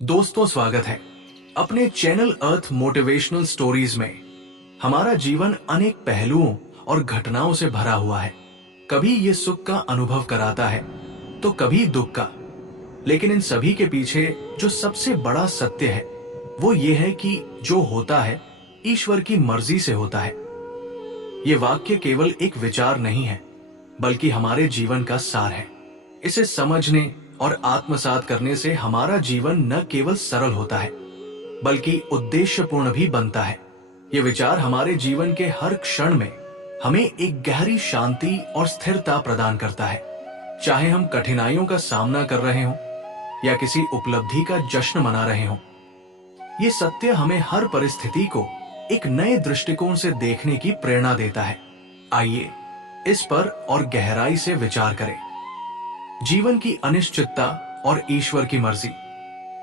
दोस्तों, स्वागत है अपने चैनल अर्थ मोटिवेशनल स्टोरीज में। हमारा जीवन अनेक पहलुओं और घटनाओं से भरा हुआ है। कभी ये सुख का अनुभव कराता है तो कभी दुख का। लेकिन इन सभी के पीछे जो सबसे बड़ा सत्य है वो ये है कि जो होता है ईश्वर की मर्जी से होता है। ये वाक्य केवल एक विचार नहीं है बल्कि हमारे जीवन का सार है। इसे समझने और आत्मसात करने से हमारा जीवन न केवल सरल होता है बल्कि उद्देश्यपूर्ण भी बनता है। ये विचार हमारे जीवन के हर क्षण में हमें एक गहरी शांति और स्थिरता प्रदान करता है। चाहे हम कठिनाइयों का सामना कर रहे हों या किसी उपलब्धि का जश्न मना रहे हों, ये सत्य हमें हर परिस्थिति को एक नए दृष्टिकोण से देखने की प्रेरणा देता है। आइए इस पर और गहराई से विचार करें। जीवन की अनिश्चितता और ईश्वर की मर्जी।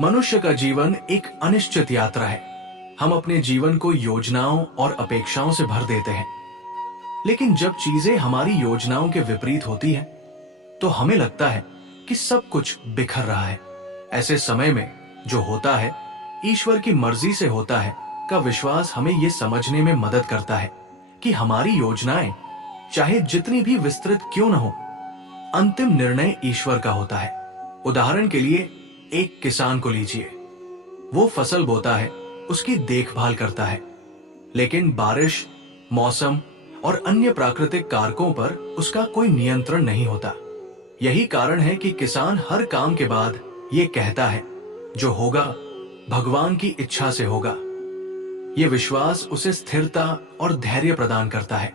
मनुष्य का जीवन एक अनिश्चित यात्रा है। हम अपने जीवन को योजनाओं और अपेक्षाओं से भर देते हैं, लेकिन जब चीजें हमारी योजनाओं के विपरीत होती हैं, तो हमें लगता है कि सब कुछ बिखर रहा है। ऐसे समय में जो होता है ईश्वर की मर्जी से होता है का विश्वास हमें यह समझने में मदद करता है कि हमारी योजनाएं चाहे जितनी भी विस्तृत क्यों न हो, अंतिम निर्णय ईश्वर का होता है। उदाहरण के लिए एक किसान को लीजिए। वो फसल बोता है, उसकी देखभाल करता है, लेकिन बारिश, मौसम और अन्य प्राकृतिक कारकों पर उसका कोई नियंत्रण नहीं होता। यही कारण है कि किसान हर काम के बाद ये कहता है, जो होगा भगवान की इच्छा से होगा। ये विश्वास उसे स्थिरता और धैर्य प्रदान करता है।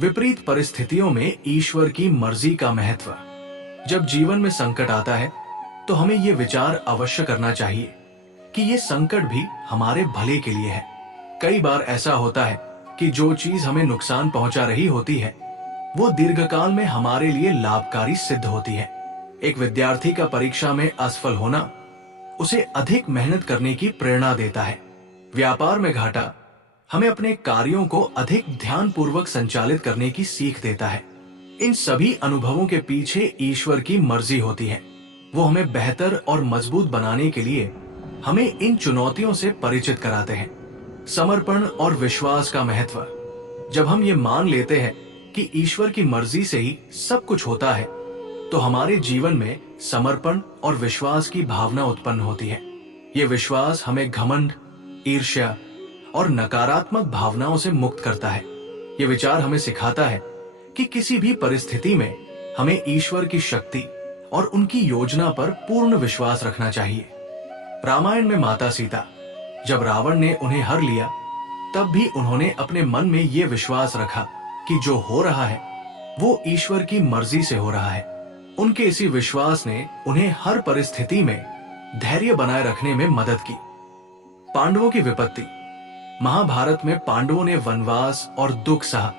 विपरीत परिस्थितियों में ईश्वर की मर्जी का महत्व। जब जीवन में संकट आता है तो हमें यह विचार अवश्य करना चाहिए कि यह संकट भी हमारे भले के लिए है। कई बार ऐसा होता है कि जो चीज हमें नुकसान पहुंचा रही होती है वो दीर्घकाल में हमारे लिए लाभकारी सिद्ध होती है। एक विद्यार्थी का परीक्षा में असफल होना उसे अधिक मेहनत करने की प्रेरणा देता है। व्यापार में घाटा हमें अपने कार्यों को अधिक ध्यानपूर्वक संचालित करने की सीख देता है। इन सभी अनुभवों के पीछे ईश्वर की मर्जी होती है। वो हमें बेहतर और मजबूत बनाने के लिए हमें इन चुनौतियों से परिचित कराते हैं। समर्पण और विश्वास का महत्व। जब हम ये मान लेते हैं कि ईश्वर की मर्जी से ही सब कुछ होता है, तो हमारे जीवन में समर्पण और विश्वास की भावना उत्पन्न होती है। ये विश्वास हमें घमंड, ईर्ष्या और नकारात्मक भावनाओं से मुक्त करता है। ये विचार हमें सिखाता है कि किसी भी परिस्थिति में हमें ईश्वर की शक्ति और उनकी योजना पर पूर्ण विश्वास रखना चाहिए। रामायण में माता सीता, जब रावण ने उन्हें हर लिया, तब भी उन्होंने अपने मन में यह विश्वास रखा कि जो हो रहा है वो ईश्वर की मर्जी से हो रहा है। उनके इसी विश्वास ने उन्हें हर परिस्थिति में धैर्य बनाए रखने में मदद की। पांडवों की विपत्ति। महाभारत में पांडवों ने वनवास और दुख सहा,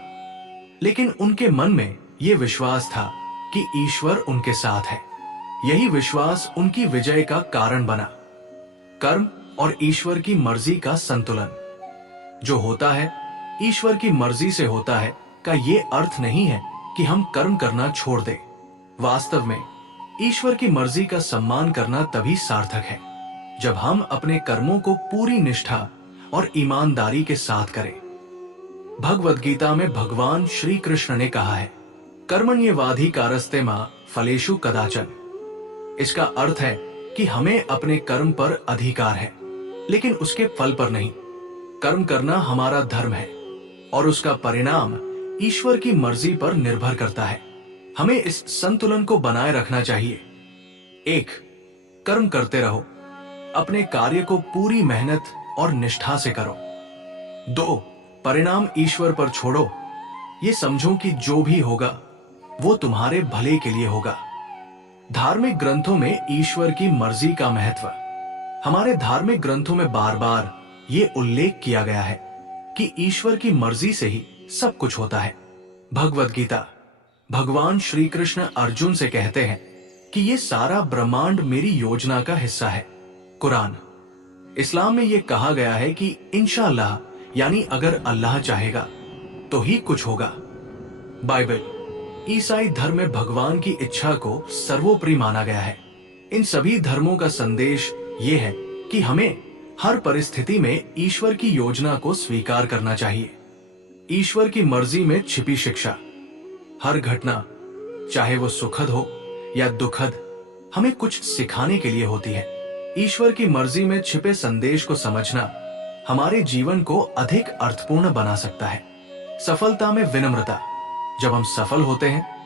लेकिन उनके मन में यह विश्वास था कि ईश्वर उनके साथ है। यही विश्वास उनकी विजय का कारण बना। कर्म और ईश्वर की मर्जी का संतुलन। जो होता है ईश्वर की मर्जी से होता है का ये अर्थ नहीं है कि हम कर्म करना छोड़ दें। वास्तव में ईश्वर की मर्जी का सम्मान करना तभी सार्थक है जब हम अपने कर्मों को पूरी निष्ठा और ईमानदारी के साथ करें। भगवद गीता में भगवान श्री कृष्ण ने कहा है, कर्मण्येवाधिकारस्ते मा फलेषु कदाचन। इसका अर्थ है कि हमें अपने कर्म पर अधिकार है, लेकिन उसके फल पर नहीं। कर्म करना हमारा धर्म है और उसका परिणाम ईश्वर की मर्जी पर निर्भर करता है। हमें इस संतुलन को बनाए रखना चाहिए। 1. कर्म करते रहो, अपने कार्य को पूरी मेहनत और निष्ठा से करो। 2. परिणाम ईश्वर पर छोड़ो, ये समझो कि जो भी होगा वो तुम्हारे भले के लिए होगा। धार्मिक ग्रंथों में ईश्वर की मर्जी का महत्व। हमारे धार्मिक ग्रंथों में बार बार ये उल्लेख किया गया है कि ईश्वर की मर्जी से ही सब कुछ होता है। भगवद गीता, भगवान श्री कृष्ण अर्जुन से कहते हैं कि ये सारा ब्रह्मांड मेरी योजना का हिस्सा है। कुरान, इस्लाम में यह कहा गया है कि इंशाअल्लाह यानी अगर अल्लाह चाहेगा तो ही कुछ होगा। बाइबल, ईसाई धर्म में भगवान की इच्छा को सर्वोपरि माना गया है। इन सभी धर्मों का संदेश ये है कि हमें हर परिस्थिति में ईश्वर की योजना को स्वीकार करना चाहिए। ईश्वर की मर्जी में छिपी शिक्षा। हर घटना, चाहे वो सुखद हो या दुखद, हमें कुछ सिखाने के लिए होती है। ईश्वर की मर्जी में छिपे संदेश को समझना हमारे जीवन को अधिक अर्थपूर्ण बना सकता है। सफलता में विनम्रता। जब हम सफल होते हैं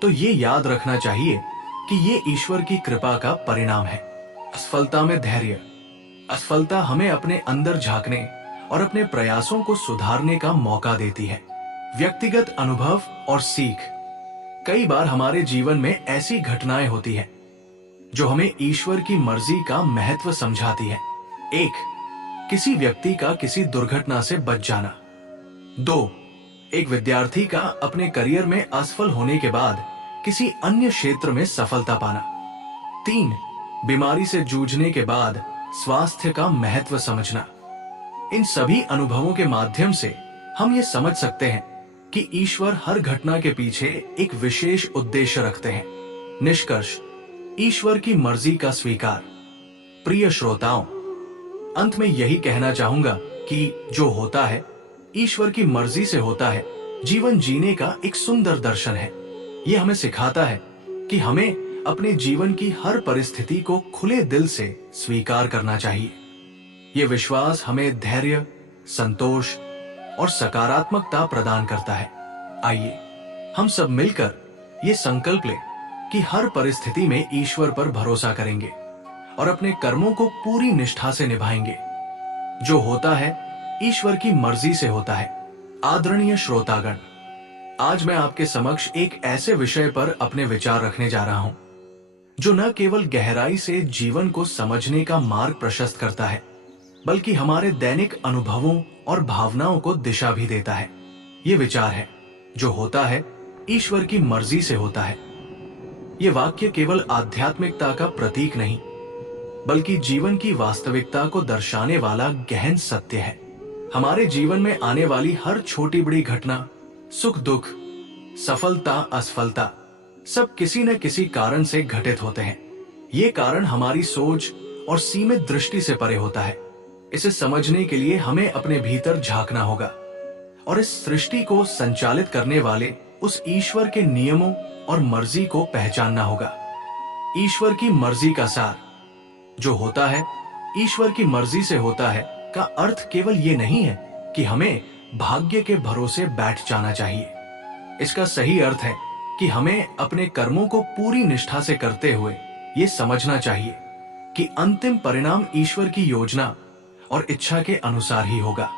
तो ये याद रखना चाहिए कि ये ईश्वर की कृपा का परिणाम है। असफलता में धैर्य। असफलता हमें अपने अंदर झांकने और अपने प्रयासों को सुधारने का मौका देती है। व्यक्तिगत अनुभव और सीख। कई बार हमारे जीवन में ऐसी घटनाएं होती हैं जो हमें ईश्वर की मर्जी का महत्व समझाती है। 1. किसी व्यक्ति का किसी दुर्घटना से बच जाना। 2. एक विद्यार्थी का अपने करियर में असफल होने के बाद किसी अन्य क्षेत्र में सफलता पाना। 3. बीमारी से जूझने के बाद स्वास्थ्य का महत्व समझना। इन सभी अनुभवों के माध्यम से हम ये समझ सकते हैं कि ईश्वर हर घटना के पीछे एक विशेष उद्देश्य रखते हैं। निष्कर्ष, ईश्वर की मर्जी का स्वीकार। प्रिय श्रोताओं, अंत में यही कहना चाहूंगा कि जो होता है ईश्वर की मर्जी से होता है। जीवन जीने का एक सुंदर दर्शन है। यह हमें सिखाता है कि हमें अपने जीवन की हर परिस्थिति को खुले दिल से स्वीकार करना चाहिए। ये विश्वास हमें धैर्य, संतोष और सकारात्मकता प्रदान करता है। आइए हम सब मिलकर ये संकल्प लें कि हर परिस्थिति में ईश्वर पर भरोसा करेंगे और अपने कर्मों को पूरी निष्ठा से निभाएंगे। जो होता है ईश्वर की मर्जी से होता है। आदरणीय श्रोतागण, आज मैं आपके समक्ष एक ऐसे विषय पर अपने विचार रखने जा रहा हूं जो न केवल गहराई से जीवन को समझने का मार्ग प्रशस्त करता है, बल्कि हमारे दैनिक अनुभवों और भावनाओं को दिशा भी देता है। ये विचार है, जो होता है ईश्वर की मर्जी से होता है। ये वाक्य केवल आध्यात्मिकता का प्रतीक नहीं, बल्कि जीवन की वास्तविकता को दर्शाने वाला गहन सत्य है। हमारे जीवन में आने वाली हर छोटी बड़ी घटना, सुख दुख, सफलता असफलता, सब किसी न किसी कारण से घटित होते हैं। ये कारण हमारी सोच और सीमित दृष्टि से परे होता है। इसे समझने के लिए हमें अपने भीतर झांकना होगा और इस सृष्टि को संचालित करने वाले उस ईश्वर के नियमों और मर्जी को पहचानना होगा। ईश्वर की मर्जी का सार। जो होता है ईश्वर की मर्जी से होता है का अर्थ केवल ये नहीं है कि हमें भाग्य के भरोसे बैठ जाना चाहिए। इसका सही अर्थ है कि हमें अपने कर्मों को पूरी निष्ठा से करते हुए ये समझना चाहिए कि अंतिम परिणाम ईश्वर की योजना और इच्छा के अनुसार ही होगा।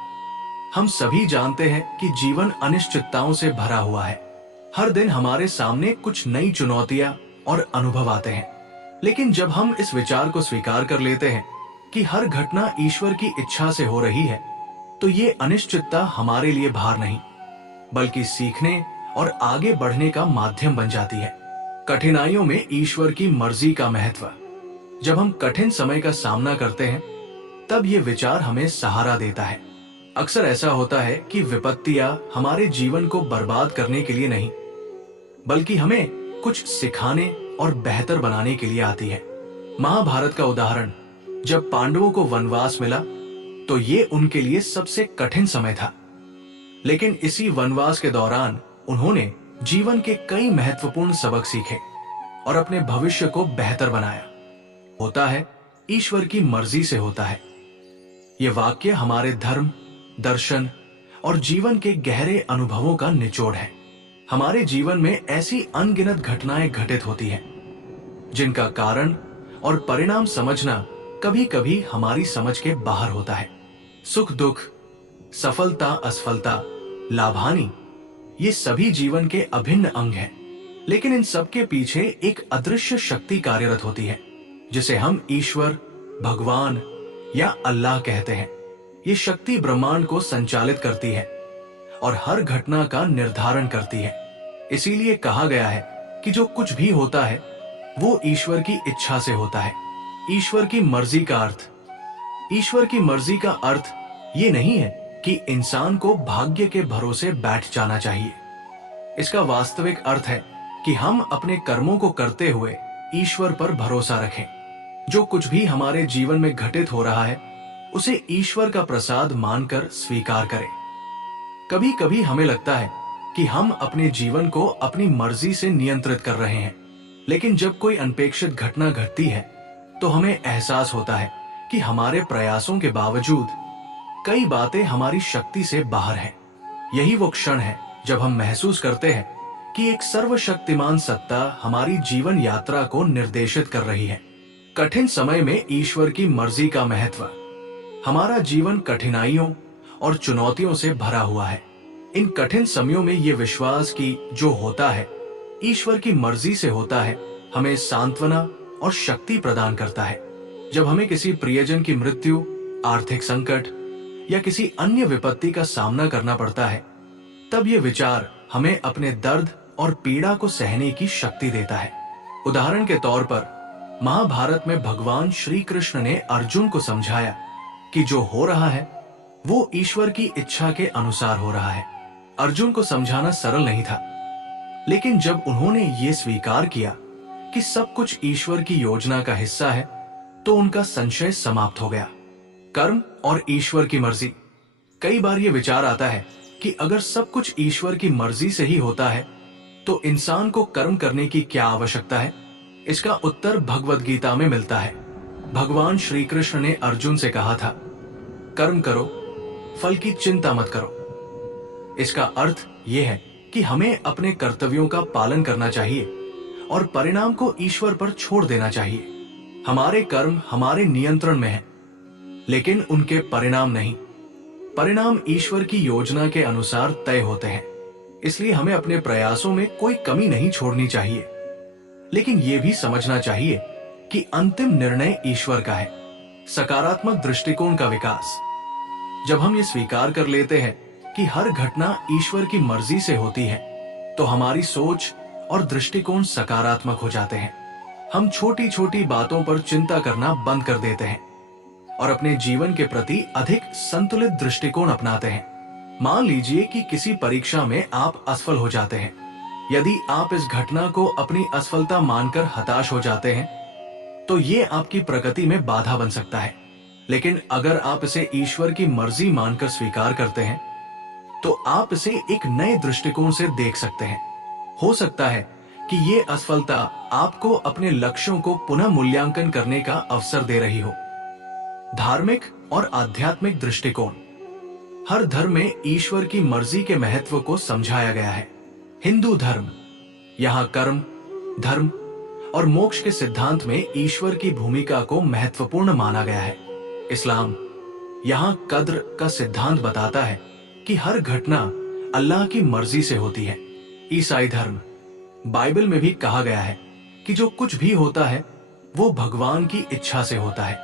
हम सभी जानते हैं कि जीवन अनिश्चितताओं से भरा हुआ है। हर दिन हमारे सामने कुछ नई चुनौतियां और अनुभव आते हैं, लेकिन जब हम इस विचार को स्वीकार कर लेते हैं कि हर घटना ईश्वर की इच्छा से हो रही है, तो ये अनिश्चितता हमारे लिए भार नहीं, बल्कि सीखने और आगे बढ़ने का माध्यम बन जाती है। कठिनाइयों में ईश्वर की मर्जी का महत्व। जब हम कठिन समय का सामना करते हैं, तब ये विचार हमें सहारा देता है। अक्सर ऐसा होता है कि विपत्तियां हमारे जीवन को बर्बाद करने के लिए नहीं, बल्कि हमें कुछ सिखाने और बेहतर बनाने के लिए आती है। महाभारत का उदाहरण, जब पांडवों को वनवास मिला तो ये उनके लिए सबसे कठिन समय था, लेकिन इसी वनवास के दौरान उन्होंने जीवन के कई महत्वपूर्ण सबक सीखे और अपने भविष्य को बेहतर बनाया। होता है ईश्वर की मर्जी से होता है। ये वाक्य हमारे धर्म, दर्शन और जीवन के गहरे अनुभवों का निचोड़ है। हमारे जीवन में ऐसी अनगिनत घटनाएं घटित होती हैं, जिनका कारण और परिणाम समझना कभी कभी हमारी समझ के बाहर होता है। सुख दुख, सफलता असफलता, लाभ-हानि, ये सभी जीवन के अभिन्न अंग हैं, लेकिन इन सब के पीछे एक अदृश्य शक्ति कार्यरत होती है, जिसे हम ईश्वर, भगवान या अल्लाह कहते हैं। ये शक्ति ब्रह्मांड को संचालित करती है और हर घटना का निर्धारण करती है। इसीलिए कहा गया है कि जो कुछ भी होता है वो ईश्वर की इच्छा से होता है। ईश्वर की मर्जी का अर्थ। ईश्वर की मर्जी का अर्थ ये नहीं है कि इंसान को भाग्य के भरोसे बैठ जाना चाहिए। इसका वास्तविक अर्थ है कि हम अपने कर्मों को करते हुए ईश्वर पर भरोसा रखें। जो कुछ भी हमारे जीवन में घटित हो रहा है उसे ईश्वर का प्रसाद मानकर स्वीकार करें। कभी कभी हमें लगता है कि हम अपने जीवन को अपनी मर्जी से नियंत्रित कर रहे हैं, लेकिन जब कोई अनपेक्षित घटना घटती है तो हमें एहसास होता है कि हमारे प्रयासों के बावजूद कई बातें हमारी शक्ति से बाहर हैं। यही वो क्षण है जब हम महसूस करते हैं कि एक सर्वशक्तिमान सत्ता हमारी जीवन यात्रा को निर्देशित कर रही है। कठिन समय में ईश्वर की मर्जी का महत्व। हमारा जीवन कठिनाइयों और चुनौतियों से भरा हुआ है। इन कठिन समयों में ये विश्वास कि जो होता है ईश्वर की मर्जी से होता है हमें सांत्वना और शक्ति प्रदान करता है। जब हमें किसी प्रियजन की मृत्यु, आर्थिक संकट या किसी अन्य विपत्ति का सामना करना पड़ता है, तब ये विचार हमें अपने दर्द और पीड़ा को सहने की शक्ति देता है। उदाहरण के तौर पर महाभारत में भगवान श्री कृष्ण ने अर्जुन को समझाया कि जो हो रहा है वो ईश्वर की इच्छा के अनुसार हो रहा है। अर्जुन को समझाना सरल नहीं था, लेकिन जब उन्होंने ये स्वीकार किया कि सब कुछ ईश्वर की योजना का हिस्सा है तो उनका संशय समाप्त हो गया। कर्म और ईश्वर की मर्जी। कई बार ये विचार आता है कि अगर सब कुछ ईश्वर की मर्जी से ही होता है तो इंसान को कर्म करने की क्या आवश्यकता है? इसका उत्तर भगवद गीता में मिलता है। भगवान श्री कृष्ण ने अर्जुन से कहा था, कर्म करो, फल की चिंता मत करो। इसका अर्थ यह है कि हमें अपने कर्तव्यों का पालन करना चाहिए और परिणाम को ईश्वर पर छोड़ देना चाहिए। हमारे कर्म हमारे नियंत्रण में हैं, लेकिन उनके परिणाम नहीं। परिणाम ईश्वर की योजना के अनुसार तय होते हैं। इसलिए हमें अपने प्रयासों में कोई कमी नहीं छोड़नी चाहिए, लेकिन यह भी समझना चाहिए कि अंतिम निर्णय ईश्वर का है। सकारात्मक दृष्टिकोण का विकास। जब हम ये स्वीकार कर लेते हैं कि हर घटना ईश्वर की मर्जी से होती है, तो हमारी सोच और दृष्टिकोण सकारात्मक हो जाते हैं। हम छोटी छोटी बातों पर चिंता करना बंद कर देते हैं और अपने जीवन के प्रति अधिक संतुलित दृष्टिकोण अपनाते हैं। मान लीजिए कि किसी परीक्षा में आप असफल हो जाते हैं। यदि आप इस घटना को अपनी असफलता मानकर हताश हो जाते हैं, तो ये आपकी प्रगति में बाधा बन सकता है। लेकिन अगर आप इसे ईश्वर की मर्जी मानकर स्वीकार करते हैं, तो आप इसे एक नए दृष्टिकोण से देख सकते हैं। हो सकता है कि ये असफलता आपको अपने लक्ष्यों को पुनः मूल्यांकन करने का अवसर दे रही हो। धार्मिक और आध्यात्मिक दृष्टिकोण। हर धर्म में ईश्वर की मर्जी के महत्व को समझाया गया है। हिंदू धर्म, यहाँ कर्म, धर्म और मोक्ष के सिद्धांत में ईश्वर की भूमिका को महत्वपूर्ण माना गया है। इस्लाम, यहाँ कद्र का सिद्धांत बताता है कि हर घटना अल्लाह की मर्जी से होती है। ईसाई धर्म, बाइबल में भी कहा गया है कि जो कुछ भी होता है वो भगवान की इच्छा से होता है।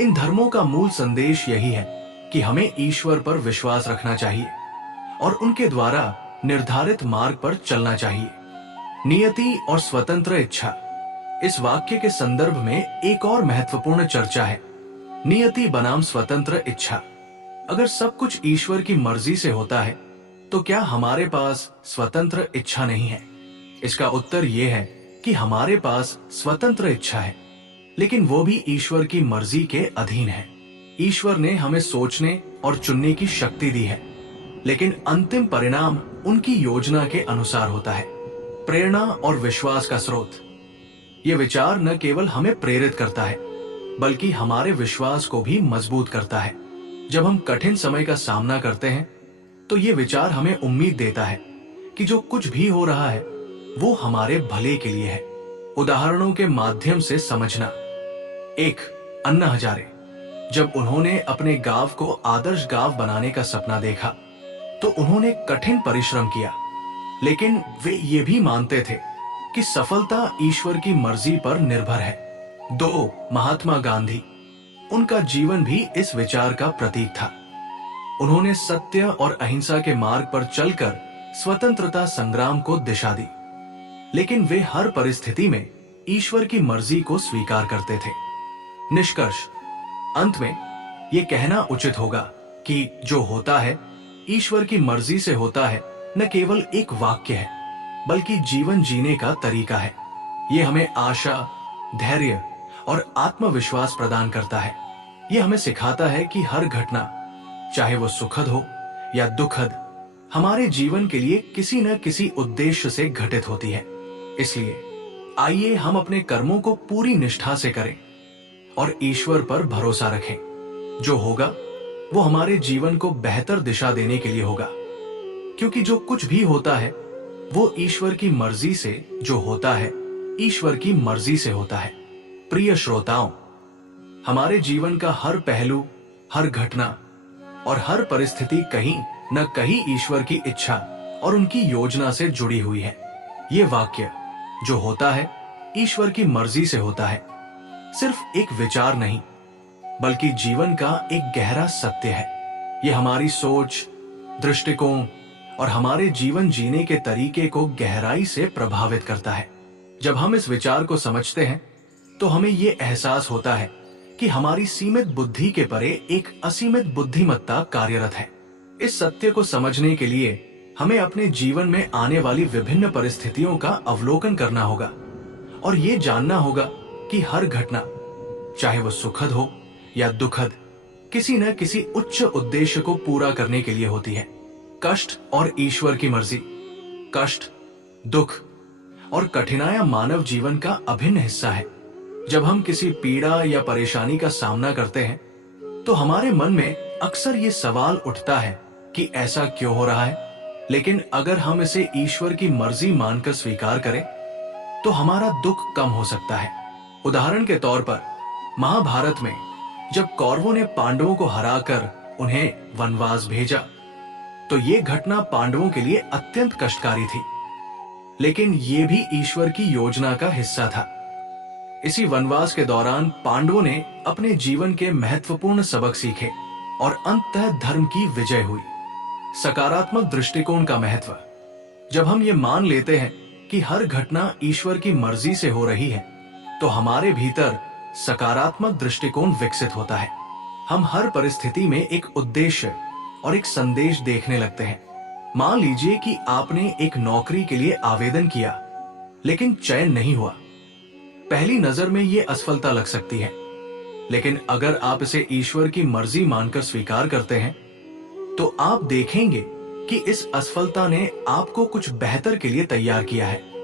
इन धर्मों का मूल संदेश यही है कि हमें ईश्वर पर विश्वास रखना चाहिए और उनके द्वारा निर्धारित मार्ग पर चलना चाहिए। नियति और स्वतंत्र इच्छा। इस वाक्य के संदर्भ में एक और महत्वपूर्ण चर्चा है, नियति बनाम स्वतंत्र इच्छा। अगर सब कुछ ईश्वर की मर्जी से होता है तो क्या हमारे पास स्वतंत्र इच्छा नहीं है? इसका उत्तर यह है कि हमारे पास स्वतंत्र इच्छा है, लेकिन वो भी ईश्वर की मर्जी के अधीन है। ईश्वर ने हमें सोचने और चुनने की शक्ति दी है, लेकिन अंतिम परिणाम उनकी योजना के अनुसार होता है। प्रेरणा और विश्वास का स्रोत। ये विचार न केवल हमें प्रेरित करता है, बल्कि हमारे विश्वास को भी मजबूत करता है। जब हम कठिन समय का सामना करते हैं, तो ये विचार हमें उम्मीद देता है कि जो कुछ भी हो रहा है वो हमारे भले के लिए है। उदाहरणों के माध्यम से समझना। एक, अन्ना हजारे। जब उन्होंने अपने गांव को आदर्श गांव बनाने का सपना देखा तो उन्होंने कठिन परिश्रम किया, लेकिन वे ये भी मानते थे कि सफलता ईश्वर की मर्जी पर निर्भर है। दो, महात्मा गांधी। उनका जीवन भी इस विचार का प्रतीक था। उन्होंने सत्य और अहिंसा के मार्ग पर चलकर स्वतंत्रता संग्राम को दिशा दी, लेकिन वे हर परिस्थिति में ईश्वर की मर्जी को स्वीकार करते थे। निष्कर्ष। अंत में ये कहना उचित होगा कि जो होता है ईश्वर की मर्जी से होता है न केवल एक वाक्य है, बल्कि जीवन जीने का तरीका है। ये हमें आशा, धैर्य और आत्मविश्वास प्रदान करता है। ये हमें सिखाता है कि हर घटना, चाहे वो सुखद हो या दुखद, हमारे जीवन के लिए किसी न किसी उद्देश्य से घटित होती है। इसलिए आइए हम अपने कर्मों को पूरी निष्ठा से करें और ईश्वर पर भरोसा रखें। जो होगा वो हमारे जीवन को बेहतर दिशा देने के लिए होगा, क्योंकि जो कुछ भी होता है वो ईश्वर की मर्जी से जो होता है, ईश्वर की मर्जी से होता है। प्रिय श्रोताओं, हमारे जीवन का हर पहलू, हर घटना और हर परिस्थिति कहीं न कहीं ईश्वर की इच्छा और उनकी योजना से जुड़ी हुई है। ये वाक्य, जो होता है ईश्वर की मर्जी से होता है, सिर्फ एक विचार नहीं बल्कि जीवन का एक गहरा सत्य है। ये हमारी सोच, दृष्टिकोण और हमारे जीवन जीने के तरीके को गहराई से प्रभावित करता है। जब हम इस विचार को समझते हैं तो हमें ये एहसास होता है कि हमारी सीमित बुद्धि के परे एक असीमित बुद्धिमत्ता कार्यरत है। इस सत्य को समझने के लिए हमें अपने जीवन में आने वाली विभिन्न परिस्थितियों का अवलोकन करना होगा और ये जानना होगा कि हर घटना, चाहे वो सुखद हो या दुखद, किसी न किसी उच्च उद्देश्य को पूरा करने के लिए होती है। कष्ट और ईश्वर की मर्जी, कष्ट, दुख और कठिनाइयां मानव जीवन का अभिन्न हिस्सा है। जब हम किसी पीड़ा या परेशानी का सामना करते हैं तो हमारे मन में अक्सर ये सवाल उठता है कि ऐसा क्यों हो रहा है। लेकिन अगर हम इसे ईश्वर की मर्जी मानकर स्वीकार करें तो हमारा दुख कम हो सकता है। उदाहरण के तौर पर महाभारत में जब कौरवों ने पांडवों को हराकर उन्हें वनवास भेजा तो ये घटना पांडवों के लिए अत्यंत कष्टकारी थी, लेकिन ये भी ईश्वर की योजना का हिस्सा था। इसी वनवास के दौरान पांडवों ने अपने जीवन के महत्वपूर्ण सबक सीखे और अंततः धर्म की विजय हुई। सकारात्मक दृष्टिकोण का महत्व। जब हम ये मान लेते हैं कि हर घटना ईश्वर की मर्जी से हो रही है तो हमारे भीतर सकारात्मक दृष्टिकोण विकसित होता है। हम हर परिस्थिति में एक उद्देश्य और एक संदेश देखने लगते हैं। मान लीजिए कि आपने एक नौकरी के लिए आवेदन किया लेकिन चयन नहीं हुआ। पहली नजर में यह असफलता लग सकती है, लेकिन अगर आप इसे ईश्वर की मर्जी मानकर स्वीकार करते हैं तो आप देखेंगे कि इस असफलता ने आपको कुछ बेहतर के लिए तैयार किया है।